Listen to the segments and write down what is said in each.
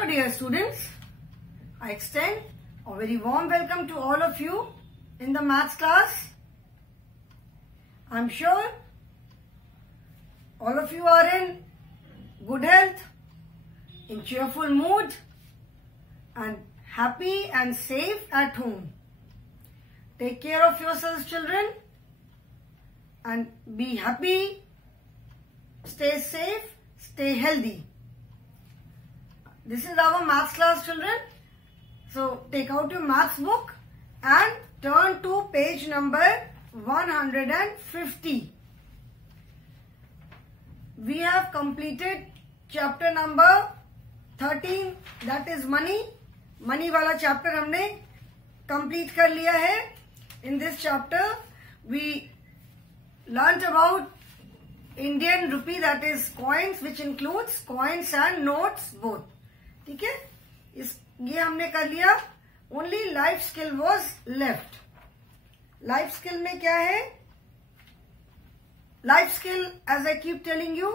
Hello dear students, I extend a very warm welcome to all of you in the maths class. I am sure all of you are in good health, in cheerful mood and happy and safe at home. Take care of yourselves children and be happy, stay safe, stay healthy. This is our maths class children. So take out your maths book and turn to page number 150. We have completed chapter number 13, that is money. Money वाला chapter हमने complete कर लिया है. In this chapter we learnt about Indian rupee, that is coins, which includes coins and notes both. ठीक है, ये हमने कर लिया. Only life skill was left. Life skill में क्या है? Life skill, as I keep telling you,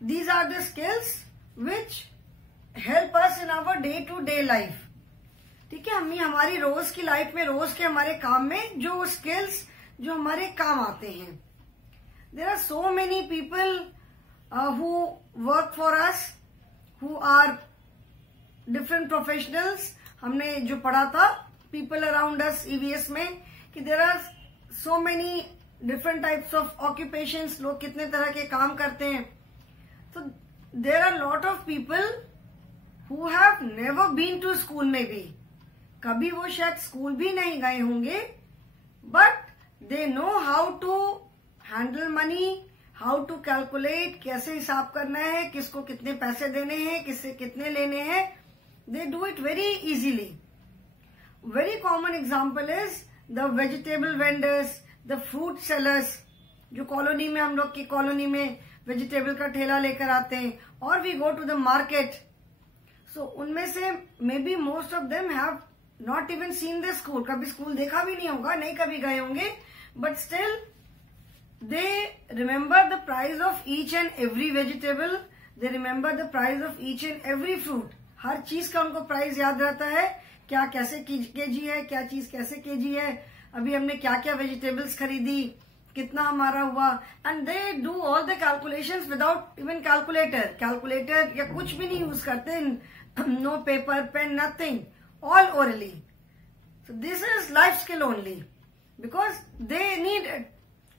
these are the skills which help us in our day to day life. ठीक है, हमारी रोज की लाइफ में, रोज के हमारे काम में जो स्किल्स जो हमारे काम आते हैं. There are so many people who work for us, who are different professionals. हमने जो पढ़ा था पीपल अराउंड अस ईवीएस में कि there are so many different types of occupations. लोग कितने तरह के काम करते हैं. तो there are lot of people who have never been to school में भी. कभी वो शायद स्कूल भी नहीं गए होंगे, but they know how to handle money, how to calculate, कैसे हिसाब करना है, किसको कितने पैसे देने हैं, किससे कितने लेने हैं. They do it very easily. Very common example is the vegetable vendors, the fruit sellers, जो कॉलोनी में, हम लोग की कॉलोनी में वेजिटेबल का ठेला लेकर आते हैं, और we go to the market. So उनमें से may be most of them have not even seen the school. कभी स्कूल देखा भी नहीं होगा, नहीं कभी गए होंगे, but still they remember the price of each and every vegetable. They remember the price of each and every fruit. हर चीज का उनको प्राइस याद रहता है. क्या कैसे केजी है, क्या चीज कैसे केजी है, अभी हमने क्या क्या वेजिटेबल्स खरीदी, कितना हमारा हुआ. And they do all the calculations without even calculator या कुछ भी नहीं यूज करते. No paper pen, nothing, all orally. So this is life skill only because they need it.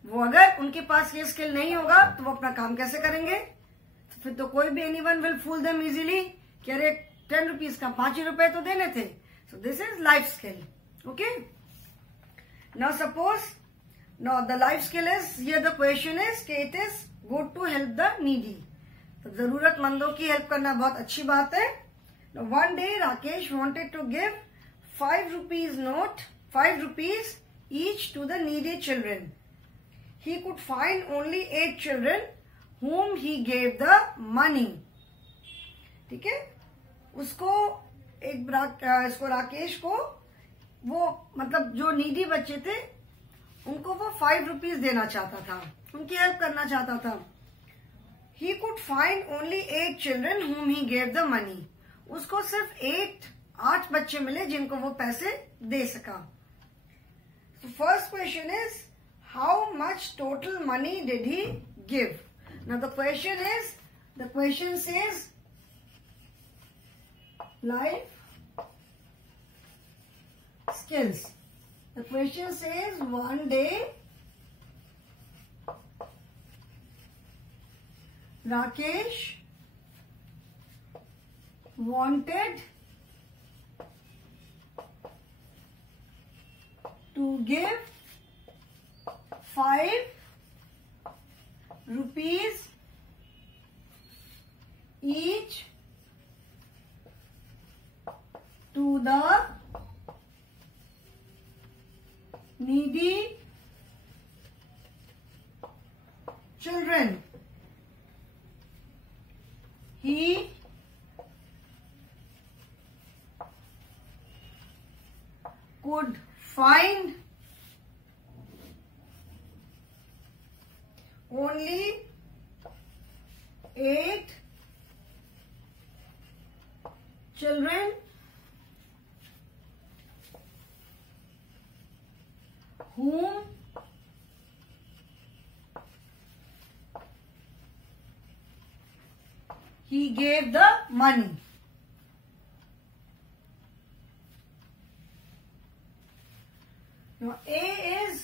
वो अगर उनके पास ये स्किल नहीं होगा तो वो अपना काम कैसे करेंगे? तो फिर तो कोई भी anyone will fool them easily कि अरे 10 रुपीज का 5 रुपए तो देने थे. So this is life skill. Okay, now suppose, now the life skill is, here the question is कि it is good to help the needy. तो जरूरतमंदों की हेल्प करना बहुत अच्छी बात है. One day Rakesh wanted to give 5 rupees note, 5 rupees each to the needy children. He could find only 8 children whom he gave the money. ठीक है, उसको इसको राकेश को, वो मतलब जो नीडी बच्चे थे उनको वो 5 रुपीज देना चाहता था, उनकी हेल्प करना चाहता था. He could find only 8 children whom he gave the money. उसको सिर्फ 8 बच्चे मिले जिनको वो पैसे दे सका. So first question is, how much total money did he give? Now the question says life skills. The question says one day Rakesh wanted to give 5 rupees each to the needy children. He could find only 8 children whom he gave the money. Now A is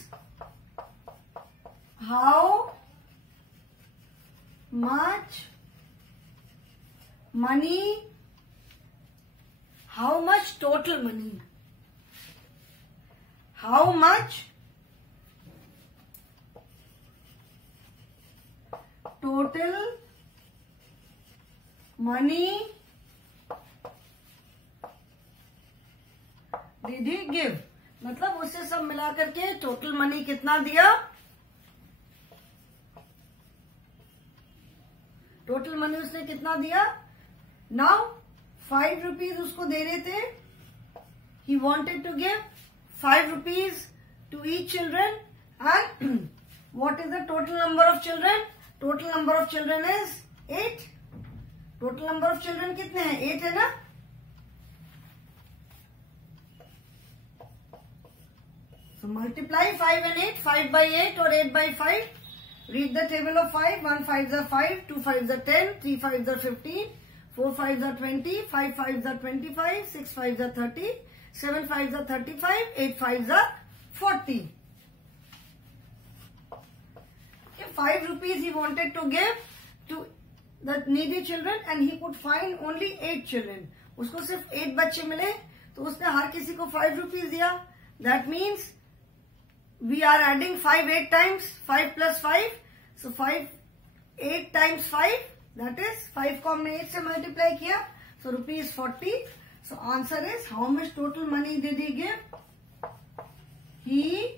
how much money, how much total money, how much total money did he give. मतलब उसे सब मिला करके total money कितना दिया, total money उसने कितना दिया. नाउ 5 रुपीज उसको दे रहे थे. He wanted to give 5 rupees to each children. And what is the total number of children. Total number of children is 8. Total number of children कितने हैं, 8 है ना. So multiply 5 and 8, 5 by 8 or 8 by 5. Read the table of 5. 1 5s are 5, 2 5s are 10, 3 5s are 15, 4 5s are 20, 5 5s are 25, 6 5s are 30, 7 5s are 35, 8 5s are 40. Okay, 5 rupees he wanted to give to the needy children and he could find only 8 children. उसको सिर्फ 8 बच्चे मिले तो उसने हर किसी को 5 rupees दिया. That means we are adding 5 8 times, 5 plus 5. So 5 8 times 5, that is 5 को हमने 8 से multiply किया. So rupees 40. So answer is how much total money did he give? He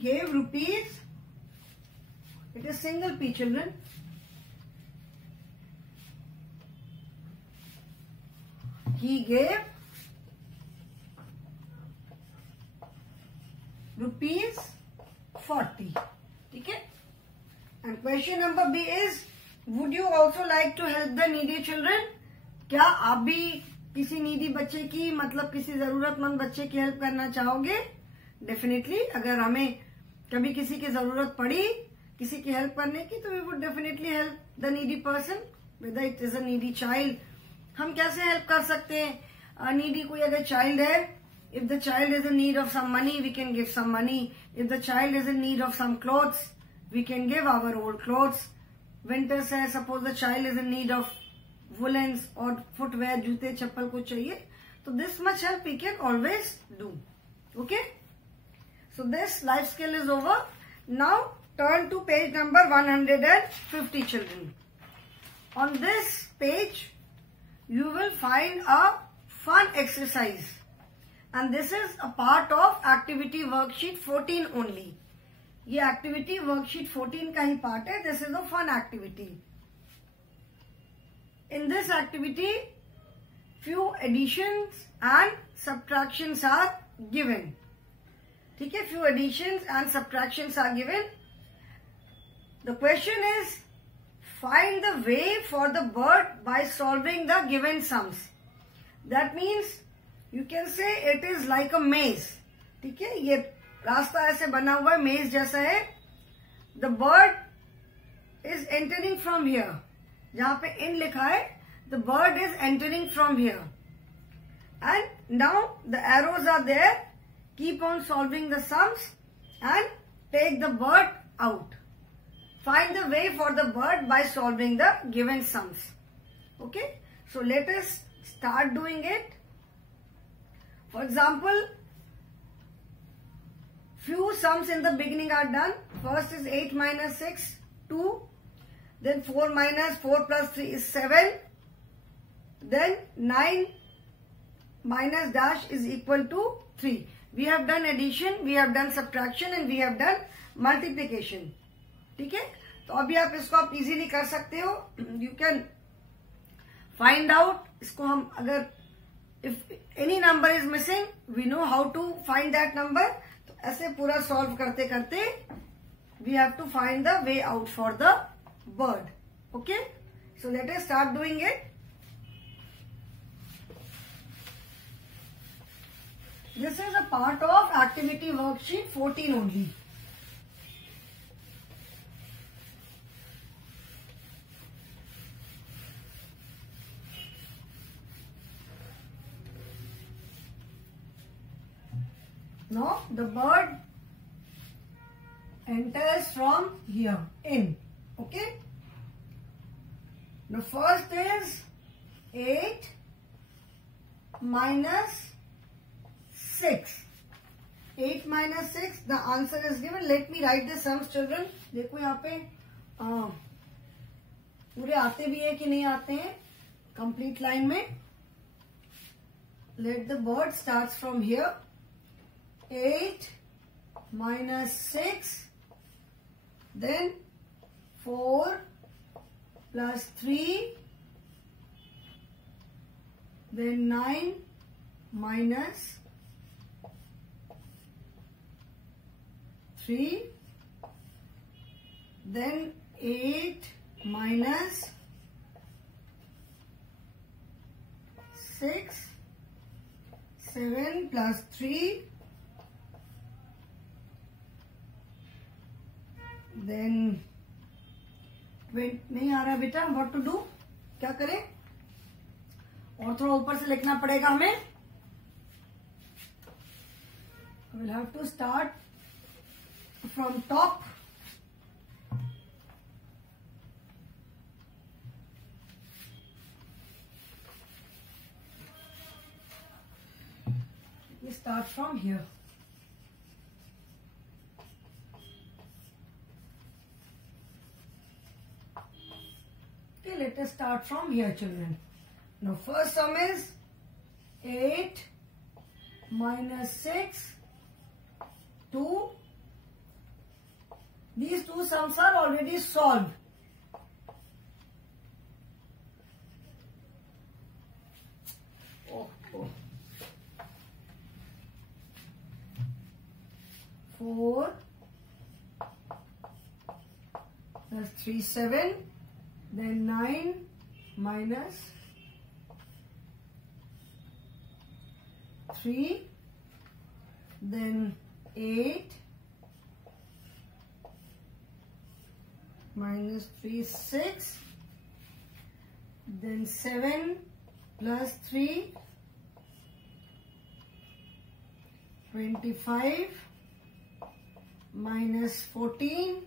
gave rupees. It is single P, children. He gave rupees 40. ठीक है. And question number B is, would you also like to help the needy children? क्या आप भी किसी needy बच्चे की, मतलब किसी जरूरतमंद बच्चे की हेल्प करना चाहोगे? डेफिनेटली. अगर हमें कभी किसी की जरूरत पड़ी किसी की हेल्प करने की, तो we would definitely help the needy person, whether it is a needy child. हम कैसे हेल्प कर सकते हैं? नीडी कोई अगर चाइल्ड है, if the child is in need of some money, we can give some money. If the child is in need of some clothes, we can give our old clothes. Winters है, suppose the child is in need of woollens और footwear, जूते चप्पल कुछ चाहिए, तो this much help we can always do. Okay, so this life skill is over. Now turn to page number 150, children. On this page you will find a fun exercise and this is a part of activity worksheet 14 only. ये activity worksheet 14 का ही part है. This is a fun activity. In this activity few additions and subtractions are given. ठीक है, few additions and subtractions are given. The question is, find the way for the bird by solving the given sums. That means you can say it is like a maze. ठीक है, ये रास्ता ऐसे बना हुआ है, maze जैसा है. The bird is entering from here. जहां पे in लिखा है, the bird is entering from here. And now the arrows are there. Keep on solving the sums and take the bird out. Find the way for the bird by solving the given sums. Okay, so let us start doing it. For example, few sums in the beginning are done. First is 8 minus 6, 2. Then 4 minus 4 plus 3 is 7. Then 9 minus dash is equal to 3. We have done addition, we have done subtraction and we have done multiplication. ठीक है, तो अभी आप इसको आप easily कर सकते हो. You can find out. इसको हम अगर if any number is missing, we know how to find that number. तो ऐसे पूरा सॉल्व करते करते we have to find the way out for the bird. Okay, so let us start doing it. This is a part of activity worksheet 14 only. Now the bird enters from here in. Okay. The first is 8 minus 6. 8 minus 6. The answer is given. Let me write the sums, children. देखो यहाँ पे पूरे आते भी है कि नहीं आते हैं complete line में. Let the bird starts from here. 8 minus 6, then 4 plus 3, then 9 minus 3, then 8 minus 6, 7 plus 3, then नहीं आ रहा बेटा, व्हाट टू डू, क्या करें, और थोड़ा ऊपर से लिखना पड़ेगा हमें. Will have to start from top. We start from here. Let us start from here, children. Now first sum is 8 minus 6, 2. These two sums are already solved. Oh. 4 plus 3, 7. Then 9 minus 3, then 8 minus 3, 6, then 7 plus 3, 25 minus 14,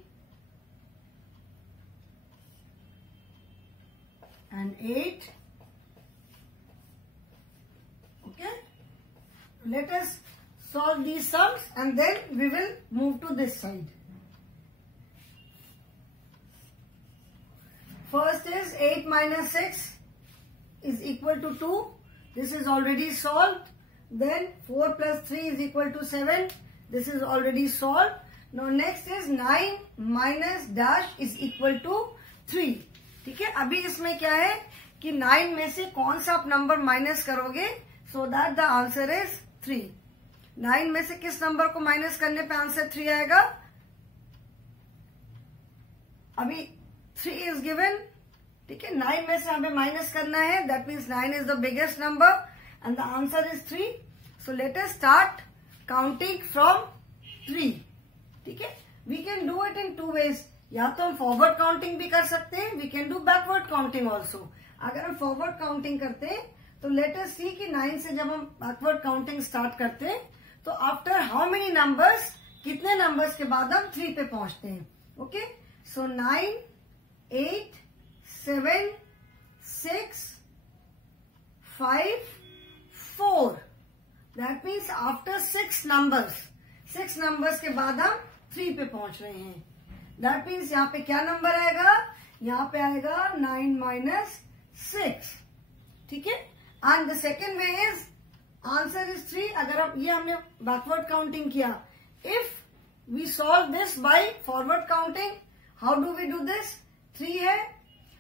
and 8. Okay. Let us solve these sums and then we will move to this side. First is 8 minus 6 is equal to 2. This is already solved. Then 4 plus 3 is equal to 7. This is already solved. Now next is 9 minus dash is equal to 3. ठीक है, अभी इसमें क्या है कि 9 में से कौन सा आप नंबर माइनस करोगे, so that the answer is 3. 9 में से किस नंबर को माइनस करने पे आंसर 3 आएगा. अभी 3 इज गिवन. ठीक है, 9 में से हमें माइनस करना है, that means 9 is the biggest number and the answer is 3. So let us start counting from 3. ठीक है, we can do it in 2 ways. या तो हम फॉरवर्ड काउंटिंग भी कर सकते हैं, we can do backward counting also. अगर हम फॉरवर्ड काउंटिंग करते हैं तो लेट अस सी कि 9 से जब हम बैकवर्ड काउंटिंग स्टार्ट करते हैं तो आफ्टर हाउ मेनी नंबर्स, कितने नंबर्स के बाद हम 3 पे पहुंचते हैं. Okay, so 9, 8, 7, 6, 5, 4. That means after 6 numbers के बाद हम 3 पे पहुंच रहे हैं. दैट मीन्स यहाँ पे क्या नंबर आएगा, यहाँ पे आएगा 9 माइनस 6. ठीक है, and the second way is answer is 3. अगर हम ये हमने बैकवर्ड काउंटिंग किया, if we solve this by forward counting, how do we do this. 3 है,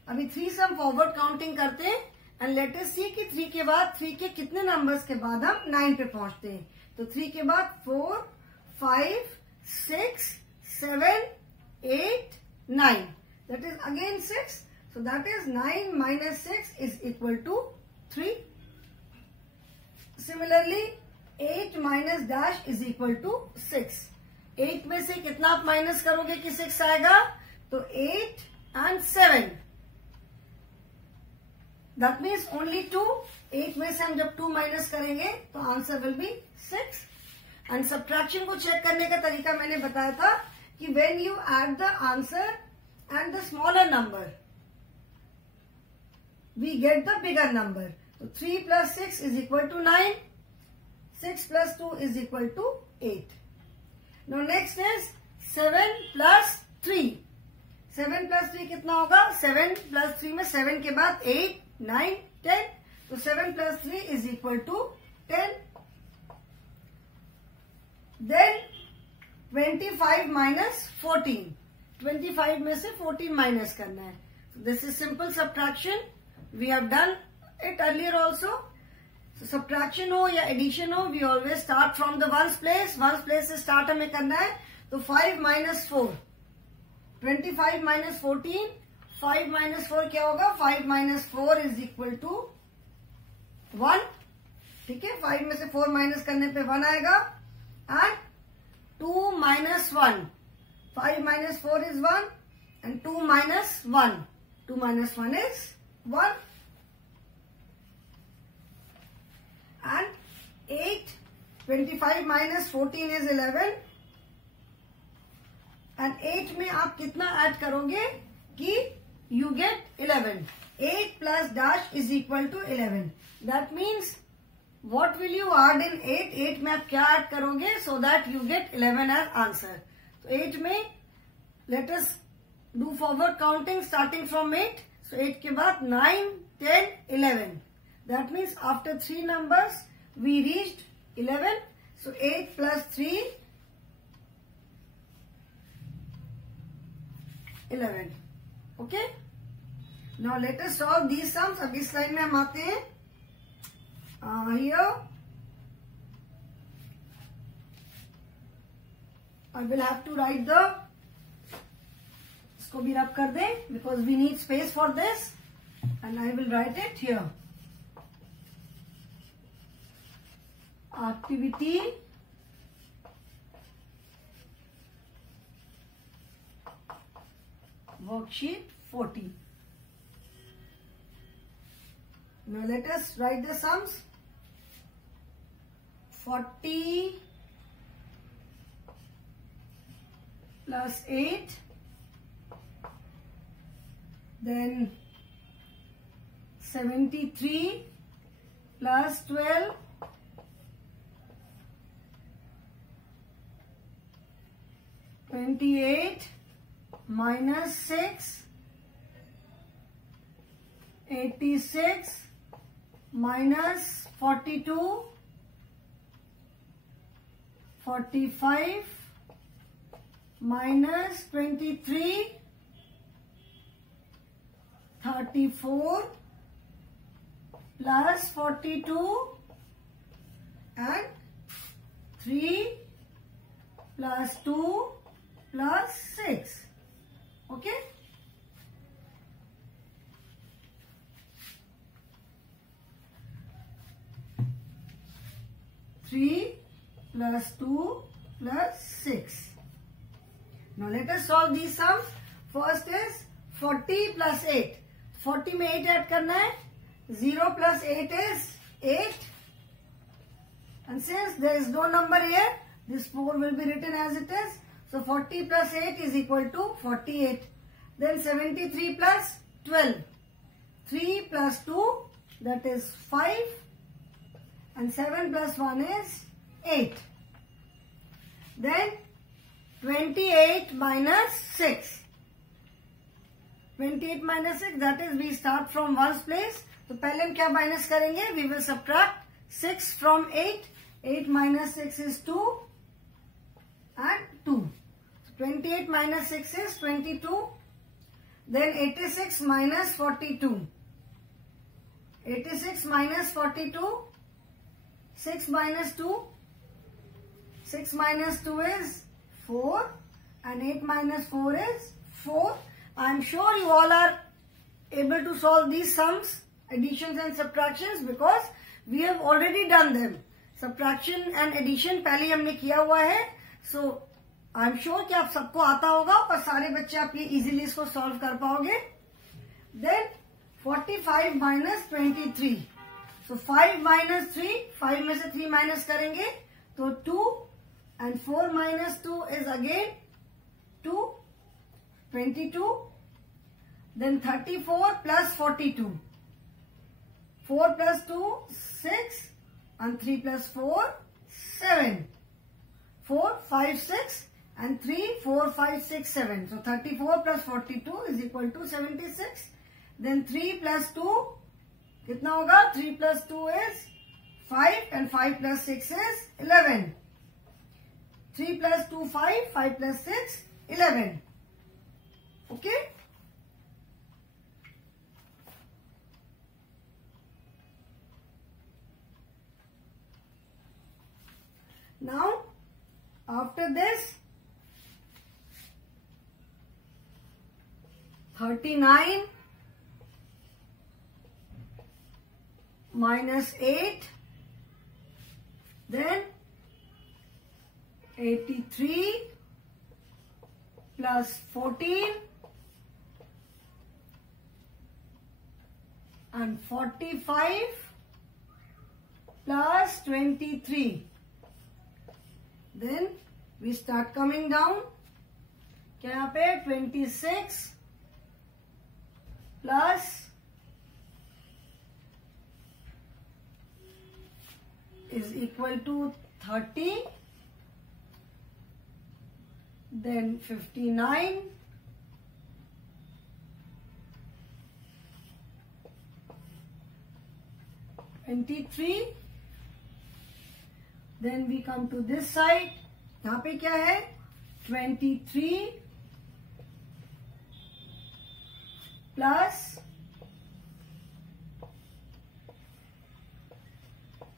अभी 3 से हम फॉरवर्ड काउंटिंग करते हैं एंड लेट अस सी कि 3 के बाद 3 के कितने नंबर्स के बाद हम 9 पे पहुंचते हैं. तो 3 के बाद 4, 5, 6, 7, 8, 9. That is again 6. So that is 9 minus 6 is equal to 3. Similarly, 8 minus dash is equal to 6. 8 में से कितना आप माइनस करोगे कि 6 आएगा? तो 8 and 7. That means only 2. 8 में से हम जब 2 माइनस करेंगे तो answer will be 6. And subtraction को चेक करने का तरीका मैंने बताया था कि when you add the answer and the smaller number we get the bigger number. तो 3 plus 6 is equal to 9. 6 plus 2 is equal to 8. Now next is 7 plus 3. 7 plus 3 कितना होगा? 7 plus 3 में 7 के बाद 8, 9, 10. तो 7 plus 3 is equal to 10. Then 25 minus 14. 25 में से 14 minus करना है. This is simple subtraction. We have done it earlier also. So subtraction हो या addition हो, we always start from the ones place. Ones place से start हमें करना है. तो 5 minus 4. 25 minus 14. 5 minus 4 क्या होगा? 5 minus 4 is equal to 1. ठीक है, 5 में से 4 minus करने पे 1 आएगा. And 2 minus 1. 5 minus 4 is 1. And 2 minus 1. 2 minus 1 is 1. And 8. 25 minus 14 is 11. And 8 में आप कितना ऐड करोगे कि you get 11. 8 plus dash is equal to 11. That means what will you add in 8? 8 में आप क्या ऐड करोगे so that you get 11 as answer. तो 8 में let us do forward counting starting from 8. So 8 के बाद 9, 10, 11. That means after 3 numbers we reached 11. So 8 plus 3, 11. Okay. Now let us solve these sums. अब इस लाइन में हम आते हैं. Here I will have to write the, इसको भी रब कर दें because we need space for this, and I will write it here. Activity worksheet 40. Now let us write the sums. 40 plus 8, then 73 plus 12, 28 minus 6, 86 minus 42, 45 minus 23, 34 plus 42 and 3 plus 2 plus 6. Okay. Three plus 2 plus 6. Now let us solve these sums. First is 40 plus 8. 40 में 8 add करना है. 0 plus 8 is 8. And since there is no number here, this 4 will be written as it is. So 40 plus 8 is equal to 48. Then 73 plus 12. 3 plus 2, that is 5. And 7 plus 1 is 8. Then 28 minus 6. 28 minus 6, that is we start from ones place. तो पहले हम क्या minus करेंगे? We will subtract 6 from 8. 8 minus 6 is 2 and 2. 28 minus 6 is 22. Then 86 minus 42. 86 minus 42. 6 minus 2. 6 minus 2 is 4. and 8 minus 4 is 4. I am sure you all are able to solve these sums, additions and subtractions because we have already done them. Subtraction and addition पहले हमने किया हुआ है. So I am sure कि आप सबको आता होगा और सारे बच्चे आप ये easily इसको solve कर पाओगे. Then 45 minus 23. So 5 minus 3, 5 में से 3 minus करेंगे तो 2 and 4 minus 2 is again 2, 22. Then 34 plus 42. 4 plus 2, 6 and 3 plus 4, 7. 4, 5, 6 and 3, 4, 5, 6, 7. So 34 plus 42 is equal to 76. Then 3 plus 2, कितना होगा? 3 plus 2 is 5 and 5 plus 6 is 11. 3 plus 2, 5, 5 plus 6, 11. Okay? Now, after this, 39 minus 8, then 83 plus 14 and 45 plus 23. Then we start coming down. क्या यहाँ पे 26 plus is equal to 30. Then 59. Then we come to this side. यहाँ पे क्या है? 23 plus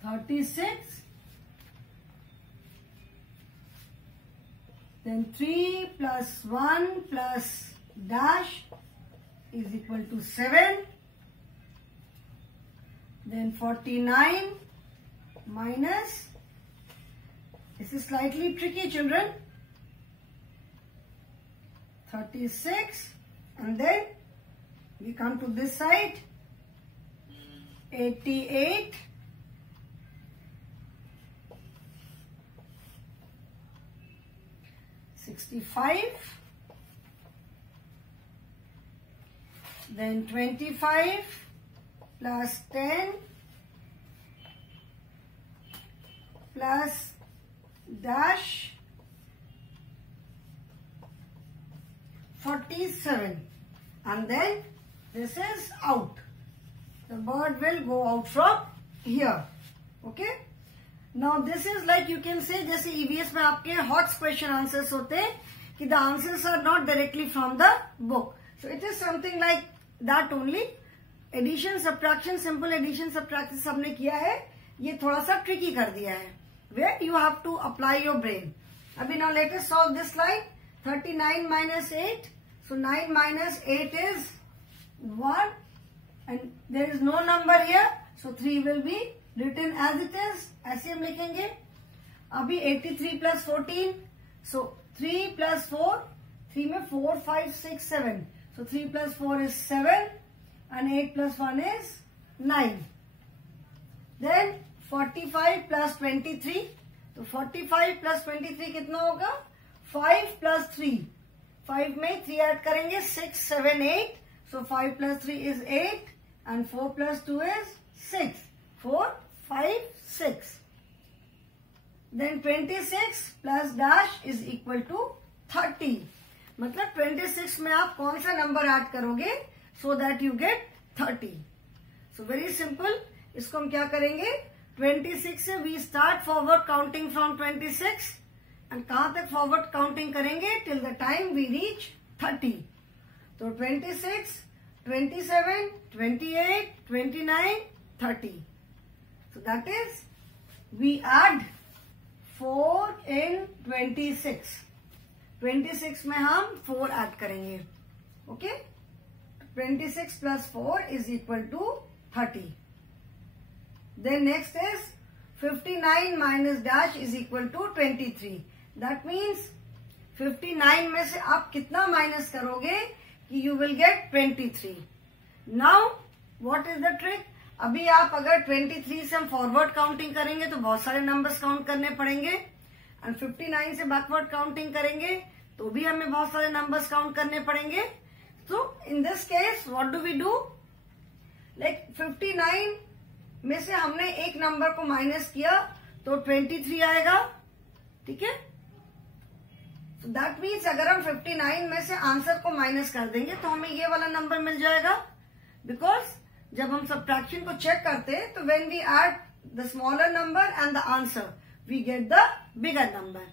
36. Then 3 plus 1 plus dash is equal to 7. Then 49 minus. This is slightly tricky, children. 36 and then we come to this side. 88 65, then 25 plus 10 plus dash 47, and then this is out. The bird will go out from here. Okay. Now this is like you can say जैसे EVS में आपके HOTS question answers होते हैं कि the answers are not directly from the book. So it is something like that only. Addition, subtraction, simple addition, subtraction सबने किया है. ये थोड़ा सा tricky कर दिया है. Where you have to apply your brain. अभी now let us solve this line. 39 minus 8. So 9 minus 8 is 1. And there is no number here. So 3 will be written as it is. ऐसे हम लिखेंगे. अभी 83 plus 14. So 3 plus 4. 3 में 4, 5, 6, 7. So 3 plus 4 is 7. And 8 plus 1 is 9. Then 45 plus 23. तो 45 plus 23 कितना होगा? 5 plus 3. 5 में 3 add करेंगे. 6, 7, 8. So 5 plus 3 is 8. And 4 plus 2 is 6. 4, 5, 6. Then 26 plus dash is equal to 30. मतलब 26 में आप कौन सा नंबर ऐड करोगे so that you get 30. So very simple. इसको हम क्या करेंगे? 26 से we start forward counting from 26 and कहाँ तक forward counting करेंगे till the time we reach 30. तो 26, 27, 28, 29, 30. So that is we add 4 in 26. 26 में हम 4 ऐड करेंगे. Okay, 26 plus 4 is equal to 30. Then next is 59 minus dash is equal to 23. That means 59 में से आप कितना माइनस करोगे कि you will get 23. Now what is the trick? अभी आप अगर 23 से हम फॉरवर्ड काउंटिंग करेंगे तो बहुत सारे नंबर्स काउंट करने पड़ेंगे, एंड 59 से बैकवर्ड काउंटिंग करेंगे तो भी हमें बहुत सारे नंबर्स काउंट करने पड़ेंगे. So in this case what do we do? Like 59 में से हमने एक नंबर को माइनस किया तो 23 आएगा. ठीक है, so that means अगर हम 59 में से आंसर को माइनस कर देंगे तो हमें ये वाला नंबर मिल जाएगा. बिकॉज जब हम सब्ट्रैक्शन को चेक करते हैं तो when we add the smaller number and the answer we get the bigger number.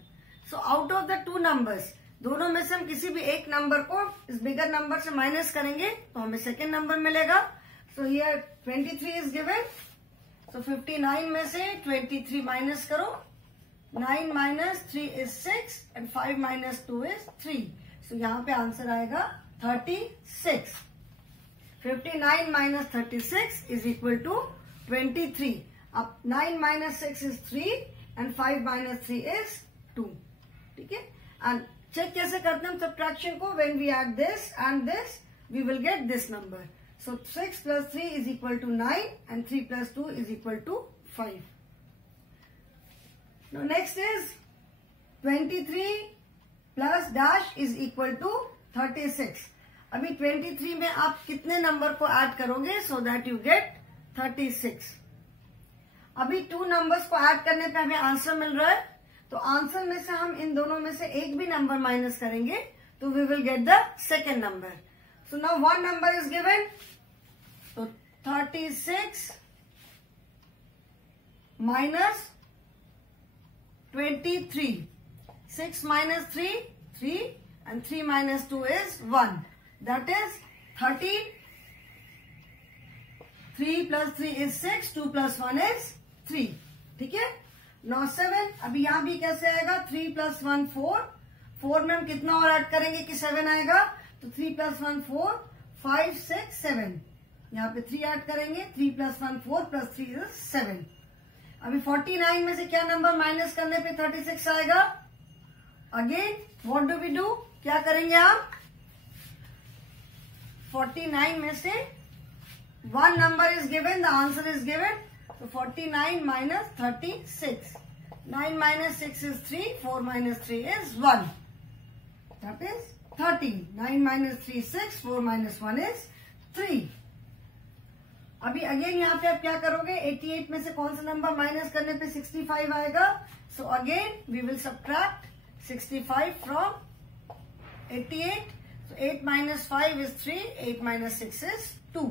So out of the two numbers, दोनों में से हम किसी भी एक नंबर को इस बिगर नंबर से माइनस करेंगे तो हमें सेकेंड नंबर मिलेगा. So here 23 is given. So 59 में से 23 माइनस करो. 9 minus 3 is 6 and 5 minus 2 is 3. So यहाँ पे आंसर आएगा 36. 59 minus 36 is equal to 23. अब 9 minus 6 is 3 and 5 minus 3 is 2. ठीक है, एंड चेक कैसे करते हैं हम सब्ट्रैक्शन को? When we add this and this we will get this number. So 6 plus 3 is equal to 9 and 3 plus 2 is equal to 5. Now next is 23 plus dash is equal to 36. अभी 23 में आप कितने number को add करोगे so that you get 36. अभी 2 numbers को add करने पे हमें आंसर मिल रहा है, तो आंसर में से हम इन दोनों में से एक भी नंबर माइनस करेंगे तो we will get the second number. So now 1 number is given, तो 36 minus 23. 6 minus 3, 3 and 3 minus 2 is 1. That is 13. 3 plus 3 is 6, 2 plus 1 is 3. ठीक है, now 7. अभी यहाँ भी कैसे आएगा? 3 plus 1 4. 4 में हम कितना और ऐड करेंगे कि 7 आएगा? तो 3 plus 1 4, 5 6 7. यहाँ पे 3 ऐड करेंगे. 3 plus 1 4 plus 3 is 7. अभी 49 में से क्या नंबर माइनस करने पे 36 आएगा? Again what do we do? क्या करेंगे आप? 49 में से 1 number is given, the answer is given. तो 49 minus 36. 9 minus 6 is 3, 4 minus 3 is 1. That is 13. 9 minus 3 6, 4 minus 1 is 3. अभी अगेन यहाँ पे आप क्या करोगे? 88 में से कौन सा नंबर माइनस करने पे 65 आएगा? So again we will subtract 65 from 88. So 8 minus 5 is 3, 8 minus 6 is 2.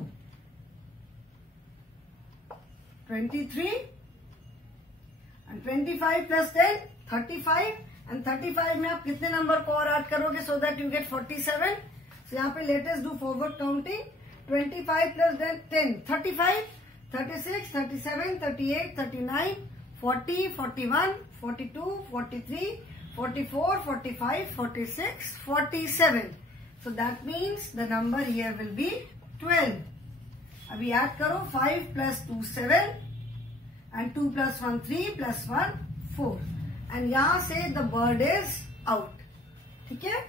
23 and 25 plus 10, 35. And 35 में आप कितने नंबर को और ऐड करोगे so that you get 47. So यहाँ पे let us do forward counting. 25 plus 10, 35, 36, 37, 38, 39, 40, 41, 42, 43, 44, 45, 46, 47. So that means the number here will be 12. अभी add करो. 5 plus 2 7 and 2 plus 1 3 plus 1 4. And यहाँ से the bird is out. ठीक है,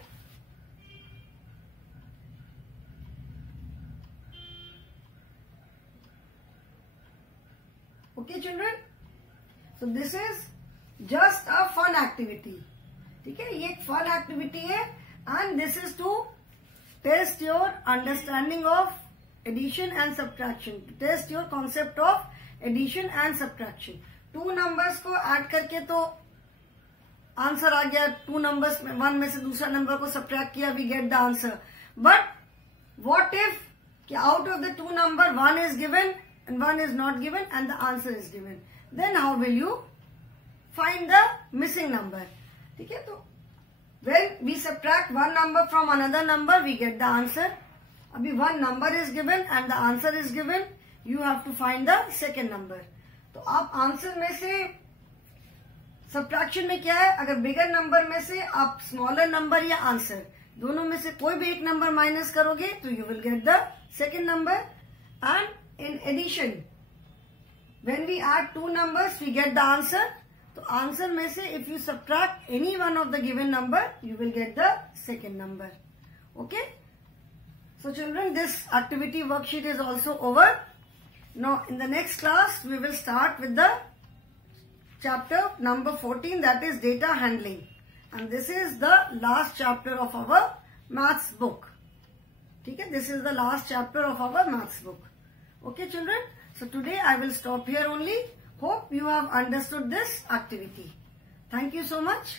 okay children, so this is just a fun activity. ठीक है, ये एक फन एक्टिविटी है and this is to test your understanding of addition and subtraction, test your concept of addition and subtraction. 2 numbers को add करके तो answer आ गया. 2 numbers में 1 में से दूसरा नंबर को सब्ट्रैक्ट किया, we get the answer. But what if कि out of the 2 number 1 is given and 1 is not given and the answer is given, then how will you find the missing number? ठीक है, तो when we subtract 1 number from another number we get the answer. अभी 1 number is given and the answer is given, you have to find the second number. तो आप answer में से subtraction में क्या है, अगर बिगर नंबर में से आप स्मॉलर नंबर या आंसर दोनों में से कोई भी एक नंबर माइनस करोगे तो you will get the second number. And in addition when we add two numbers we get the answer. तो आंसर में से if you subtract any one of the given number you will get the second number. Okay, so children, this activity worksheet is also over. Now in the next class we will start with the chapter number 14, that is data handling, and this is the last chapter of our maths book. Okay, this is the last chapter of our maths book. Okay children, so today I will stop here only. Hope you have understood this activity. Thank you so much.